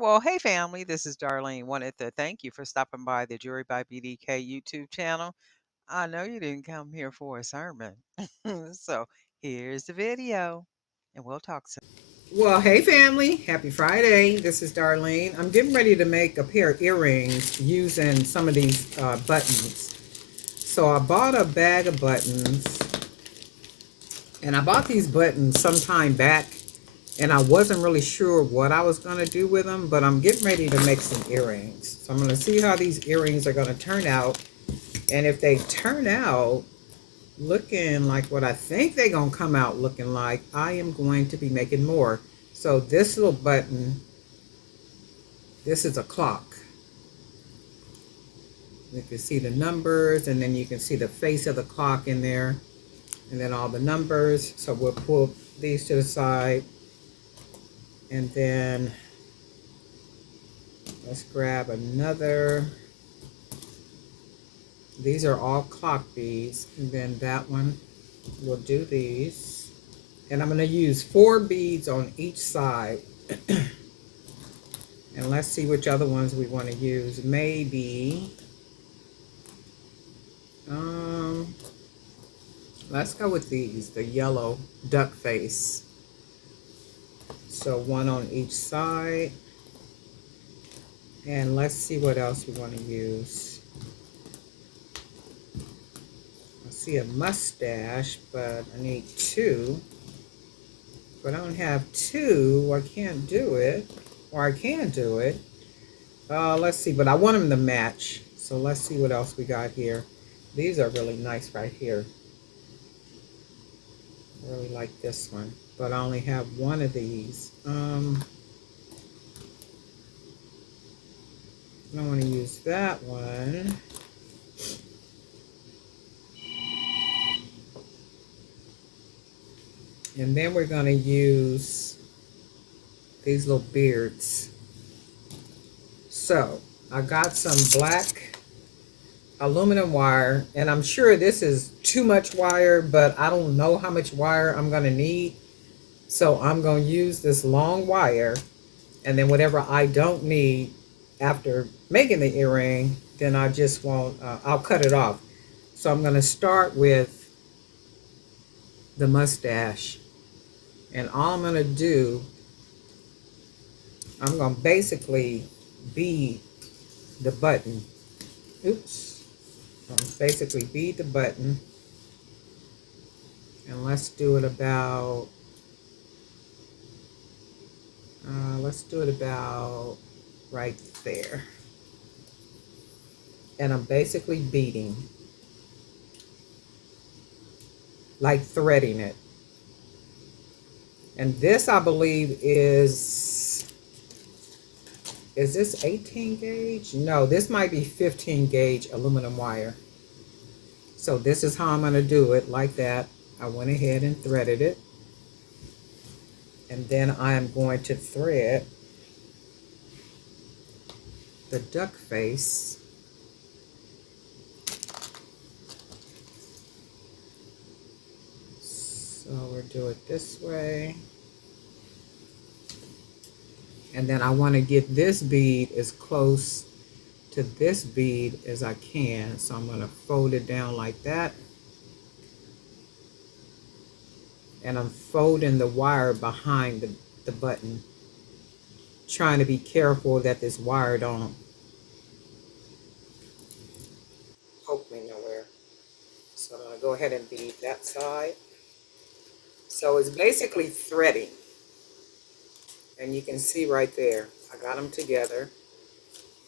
Well, hey family, this is Darlene. Wanted to thank you for stopping by the Jury by BDK YouTube channel. I know you didn't come here for a sermon. So here's the video, and we'll talk soon. Well, hey family, happy Friday. This is Darlene. I'm getting ready to make a pair of earrings using some of these buttons. So I bought a bag of buttons, and I bought these buttons some time back, and I wasn't really sure what I was going to do with them, but I'm getting ready to make some earrings. So I'm going to see how these earrings are going to turn out, and if they turn out looking like what I think they're going to come out looking like, I am going to be making more. So this little button, this is a clock. You can see the numbers, and then you can see the face of the clock in there, and then all the numbers. So we'll pull these to the side, and then let's grab another. These are all clock beads, and then that one, we'll do these. And I'm going to use 4 beads on each side. And let's see which other ones we want to use. Maybe, um, let's go with these, the yellow duck face. So 1 on each side. And let's see what else we want to use. I see a mustache, but I need 2. But I don't have 2, I can't do it. Or I can do it. Let's see, but I want them to match. So let's see what else we got here. These are really nice right here. I really like this one. But I only have 1 of these. I don't want to use that one. And then we're going to use these little beards. So I got some black aluminum wire, and I'm sure this is too much wire, but I don't know how much wire I'm going to need. So I'm going to use this long wire, and then whatever I don't need after making the earring, then I just won't, I'll cut it off. So I'm going to start with the mustache, and all I'm going to do, I'm going to basically bead the button. Oops. Basically bead the button, and let's do it about right there. And I'm basically beading, like threading it. And this, I believe, is this 18 gauge? No, this might be 15 gauge aluminum wire. So this is how I'm going to do it, like that. I went ahead and threaded it. And then I am going to thread the duck face. So we'll do it this way. And then I want to get this bead as close to this bead as I can. So I'm going to fold it down like that. And I'm folding the wire behind the button, trying to be careful that this wire don't poke me nowhere. So I'm going to go ahead and bead that side. So it's basically threading. And you can see right there, I got them together.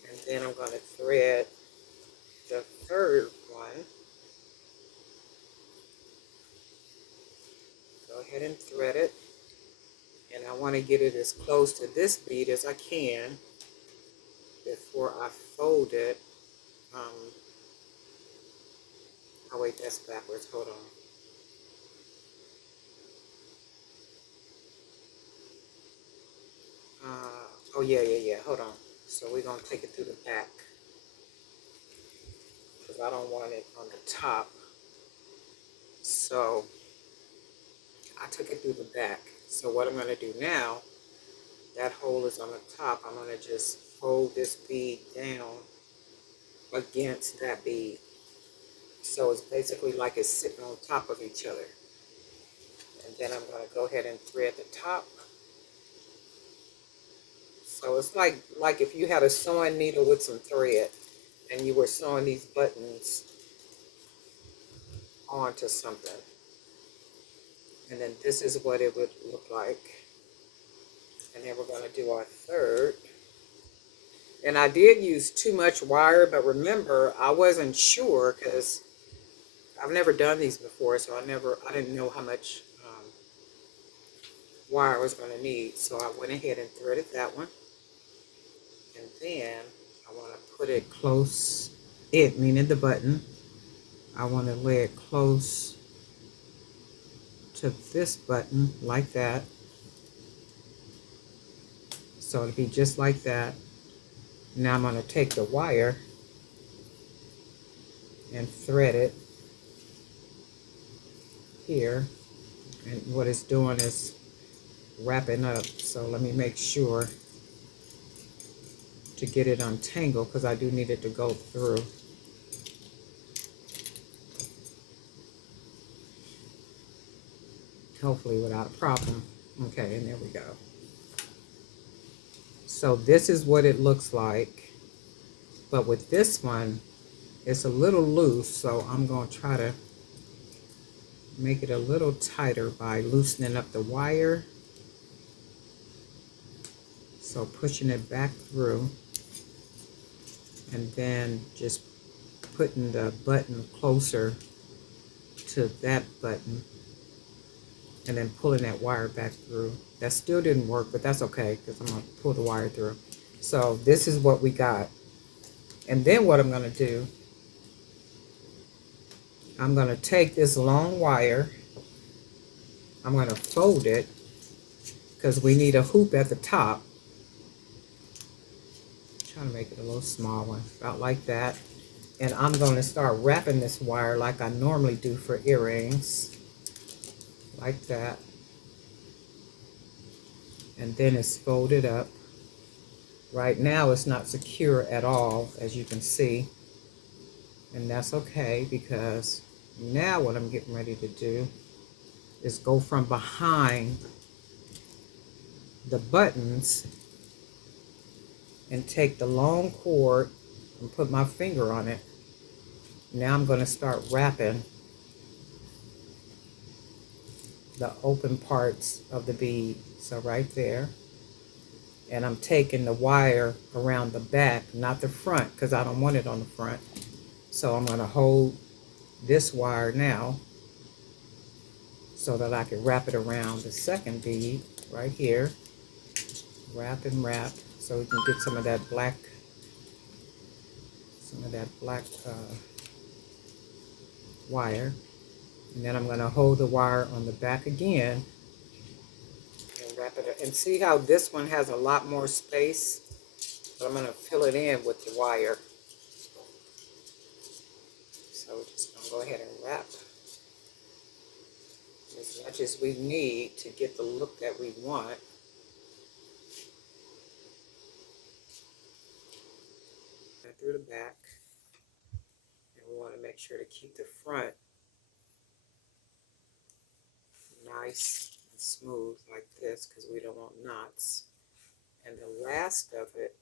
And then I'm going to thread the third one. Go ahead and thread it. And I want to get it as close to this bead as I can before I fold it. Oh wait, that's backwards, hold on. Oh yeah, hold on. So we're gonna take it through the back, because I don't want it on the top. So I took it through the back. So what I'm gonna do now that hole is on the top, I'm going to just fold this bead down against that bead. So it's basically like it's sitting on top of each other. And then I'm going to go ahead and thread the top. So it's like if you had a sewing needle with some thread and you were sewing these buttons onto something. And then this is what it would look like. And then we're going to do our third. And I did use too much wire, but remember, I wasn't sure because I've never done these before, so I didn't know how much wire I was going to need. So I went ahead and threaded that one. And then I want to put it close, it meaning the button. I want to lay it close to this button like that. So it'll be just like that. Now I'm going to take the wire and thread it here. And what it's doing is wrapping up. So let me make sure to get it untangled because I do need it to go through. Hopefully without a problem. Okay, and there we go. So this is what it looks like. But with this one, it's a little loose, so I'm going to try to make it a little tighter by loosening up the wire. So pushing it back through and then just putting the button closer to that button and then pulling that wire back through. That still didn't work, but that's okay because I'm going to pull the wire through. So this is what we got. And then what I'm going to do, I'm going to take this long wire, I'm going to fold it because we need a hoop at the top. Trying to make it a little small one, about like that. And I'm going to start wrapping this wire like I normally do for earrings, like that. And then it's folded up. Right now it's not secure at all, as you can see. And that's okay because now what I'm getting ready to do is go from behind the buttons and take the long cord and put my finger on it. Now I'm going to start wrapping the open parts of the bead. So right there. And I'm taking the wire around the back, not the front, because I don't want it on the front. So I'm going to hold this wire now so that I can wrap it around the second bead right here. Wrap and wrap so we can get some of that black wire. And then I'm going to hold the wire on the back again and wrap it up. And see how this one has a lot more space? But I'm going to fill it in with the wire. So we're just going to go ahead and wrap as much as we need to get the look that we want. And through the back. And we want to make sure to keep the front nice and smooth like this because we don't want knots. And the last of it,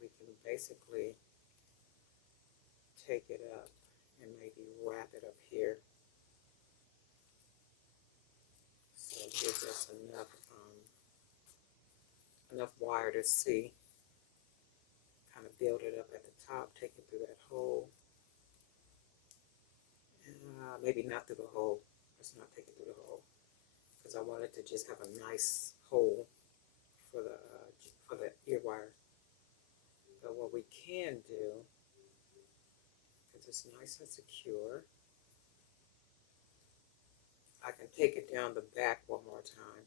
we can basically take it up and maybe wrap it up here. So it gives us enough wire to see. Kind of build it up at the top, take it through that hole. Maybe not through the hole. Let's not take it through the hole because I want it to just have a nice hole for the ear wire. But what we can do, because it's nice and secure, I can take it down the back one more time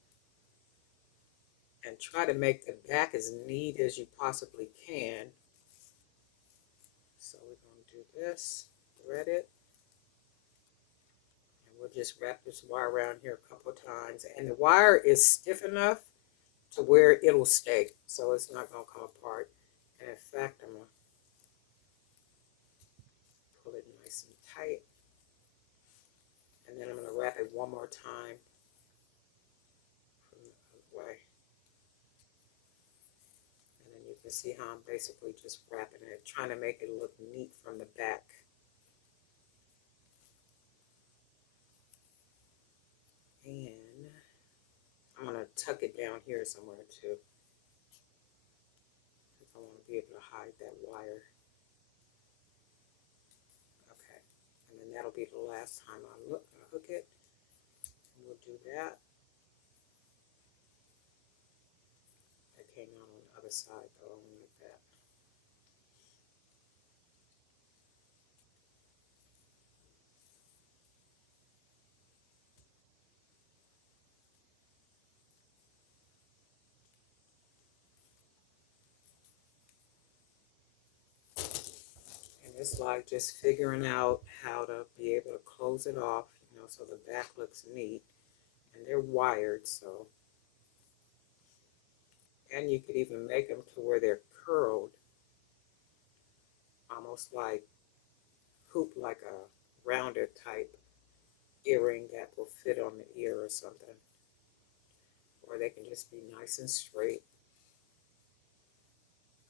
and try to make the back as neat as you possibly can. So we're going to do this, thread it, and We'll just wrap this wire around here a couple times. And the wire is stiff enough to where it'll stay, so it's not going to come apart. And in fact, I'm going to pull it nice and tight. And then I'm going to wrap it one more time from the other way. And then you can see how I'm basically just wrapping it, trying to make it look neat from the back. And I'm going to tuck it down here somewhere too, because I want to be able to hide that wire. Okay, and then that'll be the last time I hook it. And we'll do that. That came out on the other side though, like that. And it's like just figuring out how to be able to close it off, you know, so the back looks neat. And they're wired, so. And you could even make them to where they're curled, almost like hoop, like a rounded type earring that will fit on the ear or something. Or they can just be nice and straight.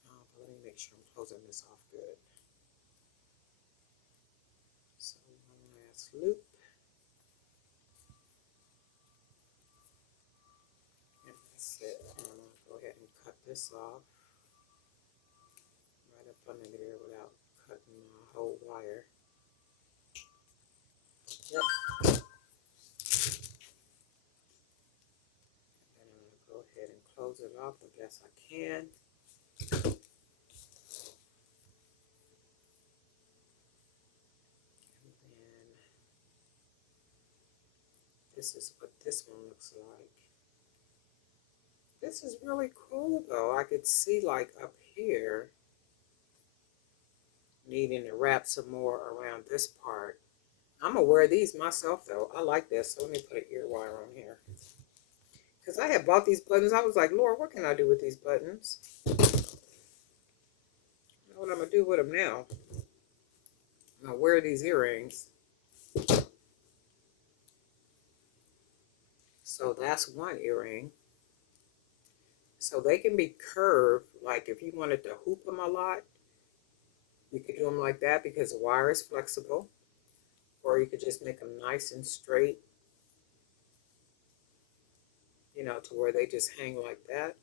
But let me make sure I'm closing this off good. So one last loop. And that's it. And I'm going to go ahead and cut this off right up under there without cutting the whole wire. Yep. And I'm going to go ahead and close it off the best I can. And then this is what this one looks like. This is really cool though. I could see like up here needing to wrap some more around this part. I'm gonna wear these myself though. I like this. So let me put an ear wire on here. Because I had bought these buttons. I was like, Lord, what can I do with these buttons? I know what I'm gonna do with them now. I'm gonna wear these earrings. So that's one earring. So they can be curved, like if you wanted to hoop them a lot, you could do them like that because the wire is flexible. Or you could just make them nice and straight, you know, to where they just hang like that.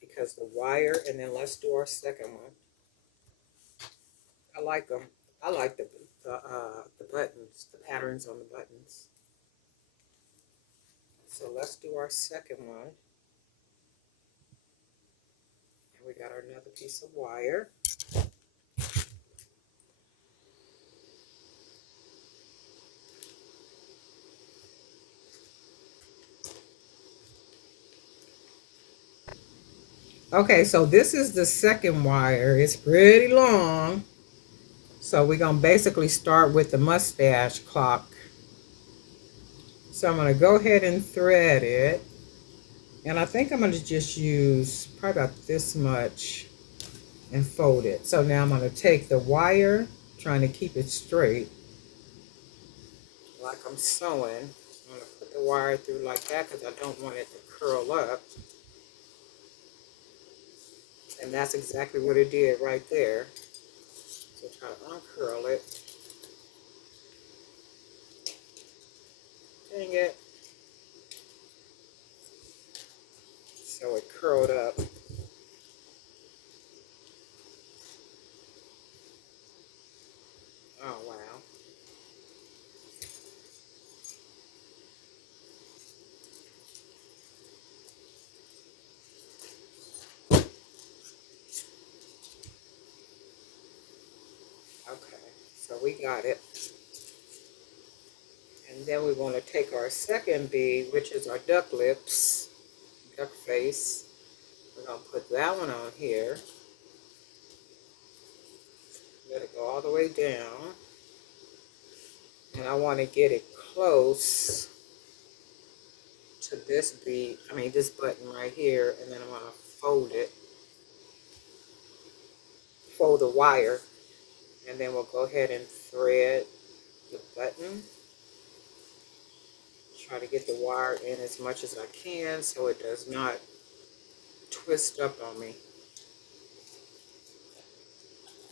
Because the wire, and then let's do our second one. I like them. I like the buttons, the patterns on the buttons. So let's do our second one. And we got another piece of wire. Okay, so this is the second wire. It's pretty long. So we're going to basically start with the mustache clock. So I'm going to go ahead and thread it. And I think I'm going to just use probably about this much and fold it. So now I'm going to take the wire, trying to keep it straight, like I'm sewing. I'm going to put the wire through like that because I don't want it to curl up. And that's exactly what it did right there. So try to uncurl it. Dang it. So it curled up. Oh, wow. Okay, so we got it. And then we want to take our second bead, which is our duck lips, duck face. We're going to put that one on here. Let it go all the way down. And I want to get it close to this bead, this button right here, and then I'm going to fold the wire, and then we'll go ahead and thread the button. Try to get the wire in as much as I can so it does not twist up on me.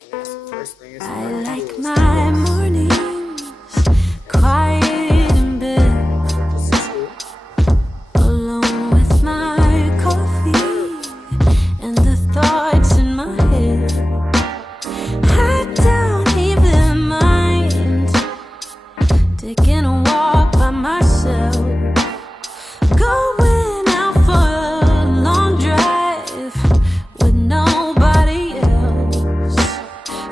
And that's the first thing it's I going to like do is my mornings quiet in bed, alone with my coffee and the thoughts in my head. I don't even mind taking a walk by myself, going out for a long drive with nobody else.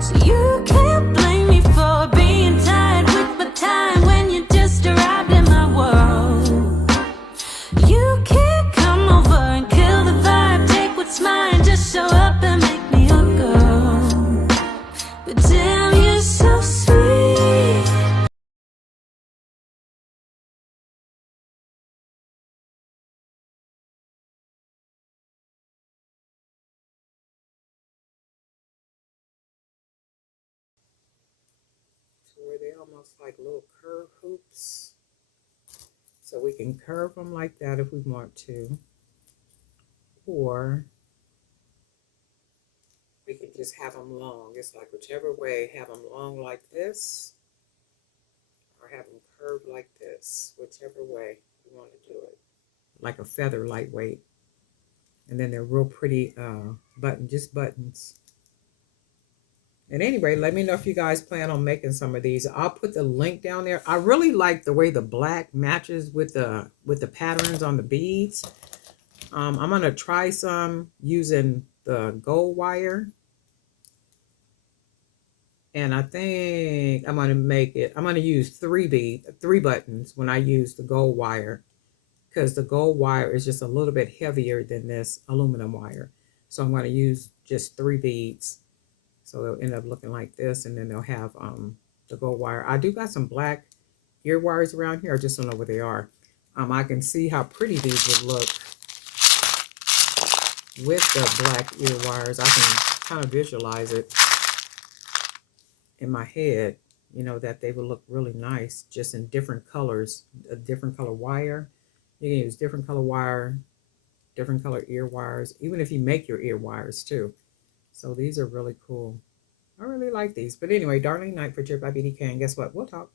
So you can't blame me for being tired with my time when you just arrived in my world. You can't come over and kill the vibe, take what's mine, just show up and make me your girl. But damn, you're so sweet. to where they're almost like little curve hoops. So we can curve them like that if we want to, or we can just have them long. It's like whichever way, have them long like this, or have them curved like this, whichever way you want to do it. Like a feather, lightweight. And then they're real pretty just buttons. And anyway, let me know if you guys plan on making some of these. I'll put the link down there. I really like the way the black matches with the patterns on the beads. I'm gonna try some using the gold wire. And I think I'm gonna use three buttons when I use the gold wire, because the gold wire is just a little bit heavier than this aluminum wire. So I'm gonna use just 3 beads. So they'll end up looking like this, and then they'll have the gold wire. I do got some black ear wires around here. I just don't know where they are. I can see how pretty these would look with the black ear wires. I can kind of visualize it in my head, that they would look really nice just in different colors, a different color wire. You can use different color wire, different color ear wires, even if you make your ear wires too. So these are really cool. I really like these. But anyway, Darling Night for Drip by BDK. And guess what? We'll talk.